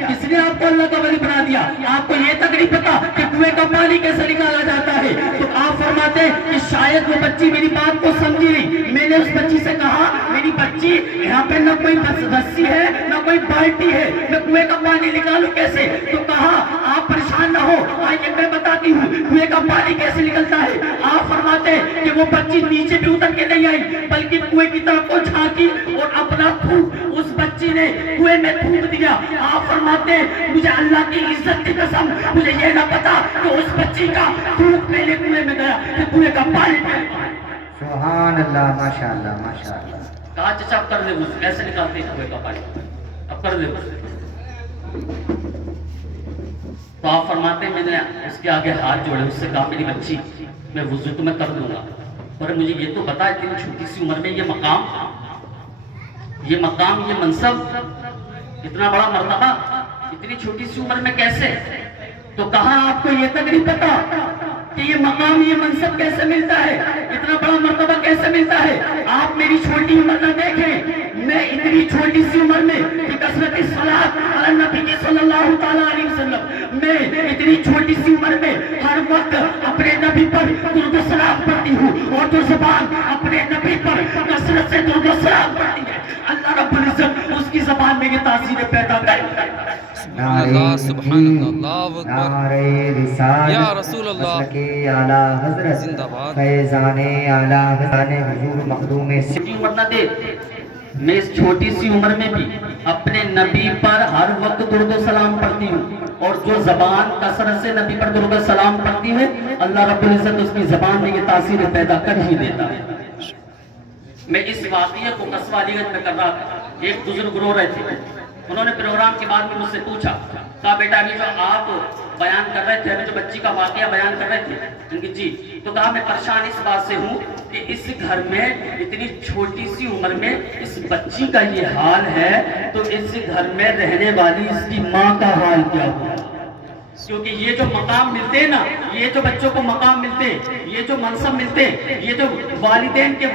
کس نے آپ کو اللہ کا ولی بنا دیا؟ آپ کو یہ تک نہیں پتا کہ کنویں کا پانی کیسے نکالا جاتا ہے؟ تو آپ فرماتے ہیں کہ شاید وہ بچی میری بات کو سمجھی نہیں. میں نے اس بچی سے کہا میری بچی یہاں پہ نہ کوئی رسی ہے نہ کوئی بالٹی ہے, میں کنویں کا پانی نکالوں کیسے؟ تو کہا آپ پریشان نہ ہو, آئیے میں بتاتی ہوں کنویں کا پانی کیسے نکلتا ہے. آپ فرماتے ہیں کہ وہ بچی نیچے بھی اتر کے نہیں آئی بلکہ کنویں کی طرف کو جھانکی اور اپنا تھوک اس بچی نے کنویں میں تھوک دیا. آپ فرماتے ہیں مجھے اللہ کی عزت کی قسم مجھے یہ نہ پتا کہ اس بچی کا تھوک پہلے کنویں میں گیا کہ کنویں کا پانی پیا. سبحان اللہ, ماشاءاللہ ماشاءاللہ. کہا چچا اب کر دے غسل, کیسے نکالتے ہیں کنویں کا پانی, اب کر دے غسل. تو آپ فرماتے ہیں میں نے اس کے آگے ہاتھ جوڑے, اس سے کہا میری بچی میں وضو تو میں کر دوں گا اور مجھے یہ تو بتا اتنی چھوٹی سی عمر میں یہ مقام یہ منصب اتنا بڑا مرتبہ اتنی چھوٹی سی عمر میں کیسے؟ تو کہا آپ کو یہ تک نہیں پتا کہ یہ مقام یہ منصب کیسے ملتا ہے, اتنا بڑا مرتبہ کیسے ملتا ہے. آپ میری چھوٹی عمر نہ دیکھیں, میں اتنی چھوٹی سی عمر میں کثرت صلاۃ علی نبی صلی اللہ تعالیٰ علیہ وسلم, میں اتنی چھوٹی سی عمر میں ہر وقت اپنے نبی پر درود و سلام پڑھتی ہوں اور جو زبان اپنے نبی پر کثرت سے درود و سلام پڑھتی ہے اللہ رب العزت اس کی زبان میں یہ تاثیر پیدا کرے. سبحان اللہ, سبحان اللہ, اللہ اکبر, نعرہ رسالت, یا رسول اللہ, مسلک اعلیٰ حضرت, زندہ باد. فیضان اعلیٰ حضرت حضور مخدوم چھوٹی عمر نہ دے, میں اس چھوٹی سی عمر میں بھی اپنے نبی پر ہر وقت درود و سلام پڑھتی ہوں اور جو زبان کثرت سے نبی پر درود و سلام پڑھتی ہے اللہ رب العزت اس کی زبان میں یہ تاثیر پیدا کر ہی دیتا ہے. میں اس واقعے کو قصبہ علی گنج میں کر رہا تھا, ایک بزرگ رو رہے تھے, انہوں نے پروگرام کے بعد میں مجھ سے پوچھا, کہا بیٹا ابھی جو آپ بیان کر رہے تھے, ابھی جو بچی کا واقعہ بیان کر رہے تھے, ان کی جی, تو کہا میں پریشان اس بات سے ہوں کہ اس گھر میں اتنی چھوٹی سی عمر میں اس بچی کا یہ حال ہے تو اس گھر میں رہنے والی اس کی ماں کا حال کیا ہوگا. کیونکہ یہ جو مقام ملتے ہیں نا, یہ جو بچوں کو مقام ملتے ہیں, یہ جو منصب ملتے ہیں, یہ جو والدین کے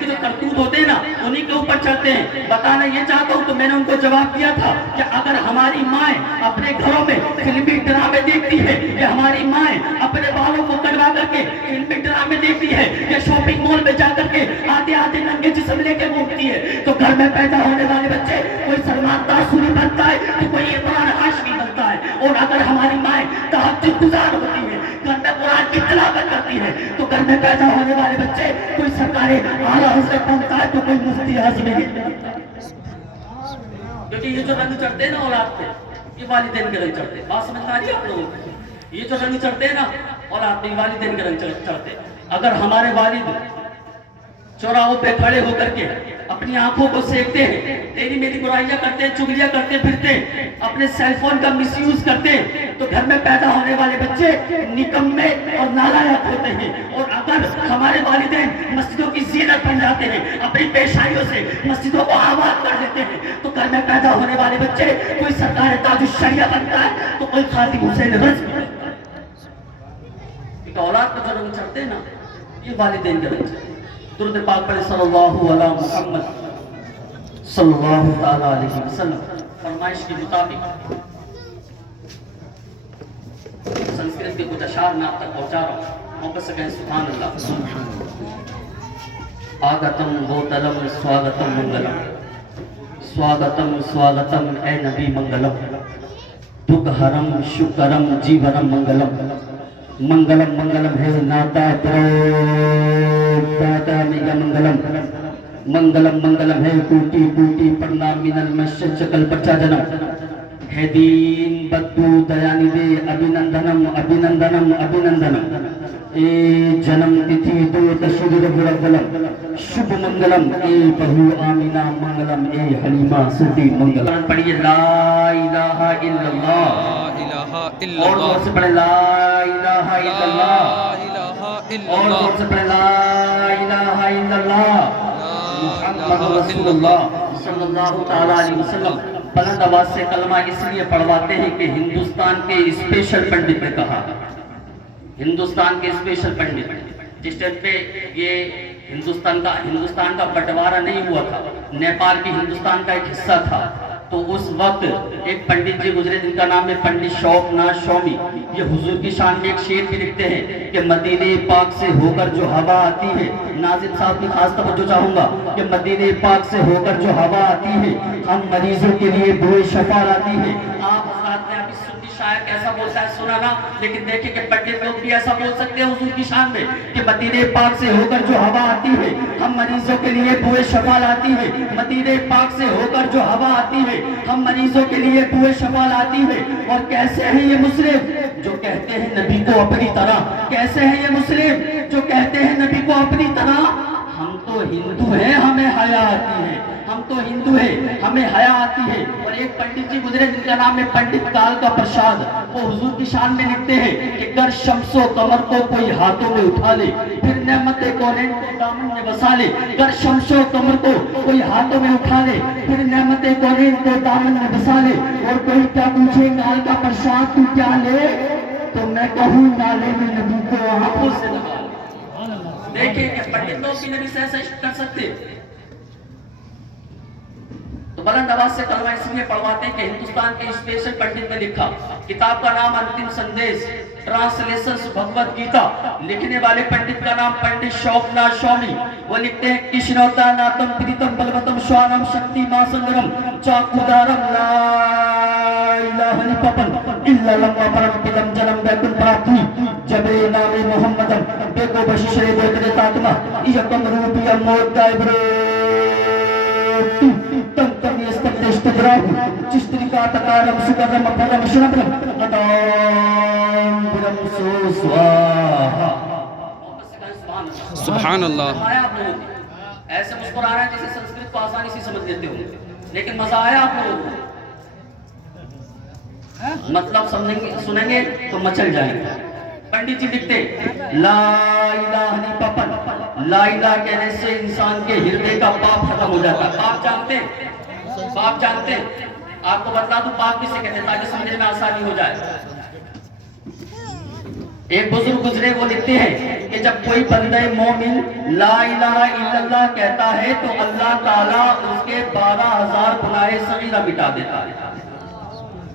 جو کرتوت ہوتے ہیں نا انہی کے اوپر چلتے ہیں. بتانا یہ چاہتا ہوں تو میں نے ان کو جواب دیا تھا کہ اگر ہماری مائیں اپنے گھروں میں فلمی ڈرامے دیکھتی ہے یا ہماری مائیں اپنے بالوں کو کٹوا کر کے فلمی ڈرامے دیکھتی ہے یا شاپنگ مال میں جا کر کے آتے آتے ننگے جسم لے کے گھومتی ہے تو گھر میں پیدا ہونے والے بچے کوئی سلمان تاثری بنتا ہے تو کوئی عمران ہاشمی بنتا ہے. اور اگر ہماری مائیں تہجد گزار ہوتی ہے, گھر میں قرآن کی تلاوت کرتی ہے تو گھر میں پیدا ہونے والے بچے کوئی سرکار اعلیٰ حضرت بنتا ہے تو کوئی مفتی اعظم بنتا ہے. کیونکہ یہ جو رنگ چڑھتے ہیں نا اولاد پہ یہ والدین کے رنگ چڑھتے ہیں. بات سمجھ آ رہی ہے آپ لوگوں کو؟ یہ جو رنگ چڑھتے ہیں نا اولاد پہ والدین کے رنگ چڑھتے ہیں. اگر ہمارے والد چوراہوں پہ کھڑے ہو کر کے اپنی آنکھوں کو سیکتے ہیں, تیری میری برائیاں کرتے ہیں, چگلیاں کرتے پھرتے, اپنے سیل فون کا مس یوز کرتے, تو گھر میں پیدا ہونے والے بچے نکمے اور نالائق ہوتے ہیں. اور اگر ہمارے والدین مسجدوں کی زینت بن جاتے ہیں, اپنی پیشائیوں سے مسجدوں کو آباد کر دیتے ہیں, تو گھر میں پیدا ہونے والے بچے کوئی سرکار تاج الشریعہ بنتا ہے تو کوئی خادم حسین رضوی بنتا ہے. ایک اولاد کو جو رنگ چڑھتے ہیں نا یہ والدین کے رنگ چڑھتے ہیں. درود پاک پڑھے صلی اللہ علیہ محمد صلی اللہ تعالیٰ علیہ وسلم. فرمائش کے مطابق سنسکرت کے کچھ اشعار میں آپ تک پہنچا رہا ہوں, محبت سے کہیں سبحان اللہ. آگتم بوتلم سواگتم منگلم, سواگتم سواگتم اے نبی منگلم, دکھرم شکرم جیورم منگلم, منگلم منگلم ہے ناتا داتا میگا منگلم, منگلم منگلم ہے کوٹی کوٹی پرنام من المشت چکل پچا جنم, ہے دین بدو دیانی دے ابھینندنم ابھینندنم ابھینندنم, اے جنم تتھی دو تشدر برگلم, شبھ منگلم اے بہو آمینہ منگلم, اے حلیمہ سردی منگلم. پڑھئے لا الہ الا اللہ, اور زور سے پڑھے لا الہ الا اللہ, اور زور سے پڑھے لا الہ الا اللہ, محمد رسول اللہ صلی اللہ تعالیٰ علیہ وسلم. بلند آواز سے کلمہ اس لیے پڑھواتے ہیں کہ ہندوستان کے اسپیشل پنڈت نے کہا, ہندوستان کے اسپیشل پنڈت, جس ٹائم پہ یہ ہندوستان کا بٹوارہ نہیں ہوا تھا, نیپال بھی ہندوستان کا ایک حصہ تھا, تو اس وقت ایک پنڈت جی گزرے جن کا نام ہے پنڈت شوق ناز شومی. یہ حضور کی شان میں ایک شعر بھی لکھتے ہیں کہ مدینہ پاک سے ہو کر جو ہوا آتی ہے. ناظم صاحب کی خاص توجہ چاہوں گا کہ مدینہ پاک سے ہو کر جو ہوا آتی ہے ہم مریضوں کے لیے بوئے شفا لاتی ہے. آپ حضرات نے ابھی سنی شاعر کیسا بولتا ہے سنا نا, لیکن دیکھیں کہ پنڈت لوگ بھی ایسا بول سکتے ہیں حضور کی شان میں کہ مدینہ پاک سے ہو کر جو ہوا آتی ہے ہم مریضوں کے لیے بوئے شفا لاتی ہے. مدینہ پاک سے ہو کر جو ہوا آتی ہے ہم مریضوں کے لیے بوئے شفا لاتی ہے. اور کیسے ہیں یہ مسلم جو کہتے ہیں نبی کو اپنی طرح, کیسے ہیں یہ مسلم جو کہتے ہیں نبی کو اپنی طرح. ہم تو ہندو ہیں ہمیں حیا آتی ہے, ہم تو ہندو ہیں ہمیں حیا آتی ہے. اور ایک پنڈت جی گزرے جن کا نام ہے پنڈت کال کا پرشاد, وہ حضور کی شان میں لکھتے ہیں کہ گر شمس و قمر کو کوئی ہاتھوں میں اٹھا لے پھر نعمت کونین کو دامن میں بسا لے. گر شمس و قمر کو کوئی ہاتھوں میں اٹھا لے پھر نعمت کونین کو دامن میں بسا لے. اور کوئی کیا پوچھے کال کا پرشاد تو کیا لے, تو میں کہوں نالے میں نبی کو آنکھوں سے لگا. دیکھیں کہ پنڈت لوگ بھی نبی سے ایسا کر سکتے. تو بلند آواز سے کلمہ اس لیے پڑھواتے ہیں کہ ہندوستان کے اسپیشل پنڈت نے لکھا, کتاب کا نام انتم سندیش ٹرانسلیشن بھگوت گیتا. لکھنے والے پنڈت کا نام پنڈت شوق ناز شومی. وہ لکھتے ہیں کشنوتا ناتم پریتم بلوتم شوانم شکتی ما سندرم چاکودارم لا الہ نپپن الا لما پرم پدم جنم بیکن پراتھی جبے نام محمدم بیکو بششرے بیکرے تاتما ایکم روپی امود دائبرو تم کرنی استقدشت دراہو چشتری کا تکارم سکرم پرم شنبرم قدام برم سو سواہا. سبحان اللہ. ایسے مسکرا رہے ہیں جیسے سنسکرت کو آسانی سے سمجھ لیتے ہوں, لیکن مزہ آیا آپ لوگوں کو, مطلب سمجھیں گے سنیں گے تو مچل جائیں گے. پنڈت جی لکھتے لا الہ نپپن, لا الہ کہنے سے انسان کے ہردے کا پاپ ختم ہو جاتا ہے. پاپ جانتے پاپ جانتے آپ کو بتلا دوں پاپ کسے کہتے ہیں تاکہ سمجھنے میں آسانی ہو جائے. ایک بزرگ گزرے وہ لکھتے ہیں کہ جب کوئی بندہ مومن لا الہ الا اللہ کہتا ہے تو اللہ تعالیٰ اس کے 12,000 گناہ صغیرہ مٹا دیتا ہے.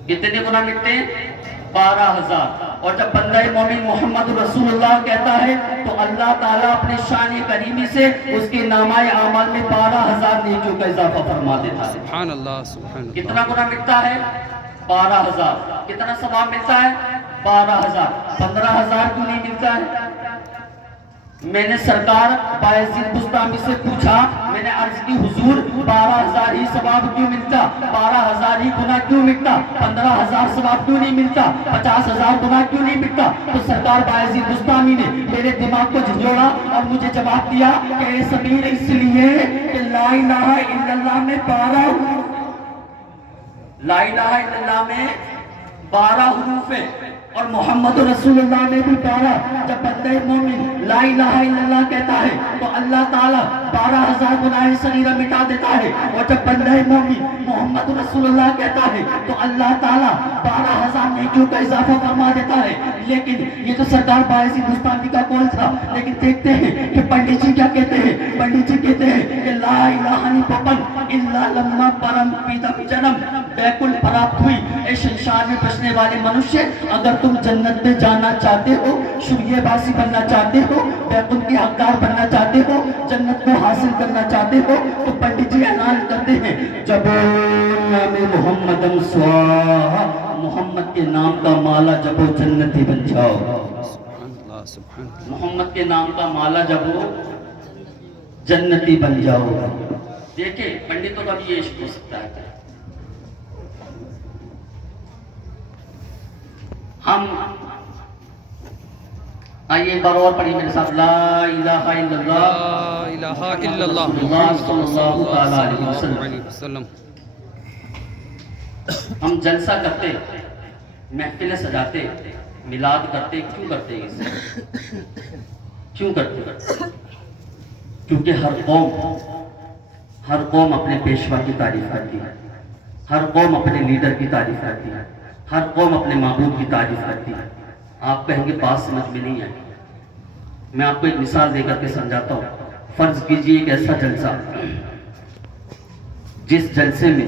کتنے گناہ مٹتے ہیں؟ 12,000. اور جب بندہ مومن محمد رسول اللہ کہتا ہے تو اللہ تعالیٰ اپنے شان کریمی سے اس کے نامہ اعمال میں 12,000 نیکیوں کا اضافہ فرما دیتا ہے. سبحان اللہ. سبحان اللہ. کتنا گناہ مٹتا ہے؟ 12,000. کتنا ثواب ملتا ہے؟ 12,000. 15,000 کیوں نہیں ملتا ہے؟ میں نے سرکار بایزید بستامی سے پوچھا, میں نے عرض کی حضور 12,000 ہی ثواب کیوں ملتا, 12,000 ہی گناہ کیوں مٹتا, 15,000 ثواب کیوں نہیں ملتا, 50,000 گناہ کیوں نہیں مٹتا. تو سرکار بایزید بستامی نے میرے دماغ کو جھنجھوڑا اور مجھے جواب دیا کہ اے سبیر اس لیے کہ لا الہ الا اللہ میں 12 حروف ہیں اور محمد رسول اللہ میں بھی 12. جب بندہ مومن لا الہ الا اللہ کہتا ہے تو اللہ تعالیٰ 12,000 گناہ صغیرہ مٹا دیتا ہے. اور جب بندہ مومن محمد رسول اللہ کہتا ہے تو اللہ تعالیٰ 12,000 نیکیوں کا اضافہ فرما دیتا ہے. لیکن یہ تو سرکار بایزید بستامی کا قول تھا, لیکن دیکھتے ہیں کہ پنڈت جی کیا کہتے ہیں. پنڈت جی کہتے ہیں کہ لا الہ نپپن الا لما پرم پیدم جنم بیکل پراپت ہوئی. اے شنشار میں بچنے والے منشیہ, اگر تم جنت میں جانا چاہتے ہو, شریعہ باسی بننا چاہتے ہو, بیکل کے حقدار بننا چاہتے ہو, جنت کو حاصل کرنا چاہتے ہو, تو پنڈت جی اعلان کرتے ہیں جب نام محمدم سواہا, محمد کے نام کا مالا جبو جنتی بن جاؤ. سبحان اللہ. سبحان اللہ. محمد کے نام کا مالا جبو جنتی بن جاؤ. دیکھیں پنڈتوں کا بھی یہ عشق ہو سکتا ہے. ہم آئیے ایک بار اور پڑھیے میرے ساتھ لا الہ الا اللہ لا الہ الا اللہ محمد صلی اللہ علیہ علیہ وسلم. وسلم. ہم جلسہ کرتے, محفلیں سجاتے, میلاد کرتے, کیوں کرتے ہیں اسے؟ کیوں کرتے؟ کیونکہ ہر قوم اپنے پیشوا کی تعریف کرتی ہے, ہر قوم اپنے لیڈر کی تعریف کرتی ہے, ہر قوم اپنے معبود کی تعریف کرتی ہے. آپ کہیں گے بات سمجھ میں نہیں آئی. میں آپ کو ایک مثال دے کر کے سمجھاتا ہوں. فرض کیجئے ایک ایسا جلسہ جس جلسے میں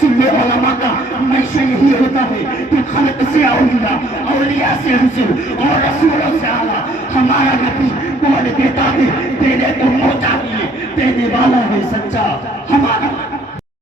سننے علماء کا ہمیشہ یہی ہوتا ہے کہ خلق سے اولیاء، اولیاء سے رسول اور رسولوں سے اعلیٰ ہمارا نبی کون دیتا ہے؟ دینے کو منہ چاہیے، دینے والا ہے سچا ہمارا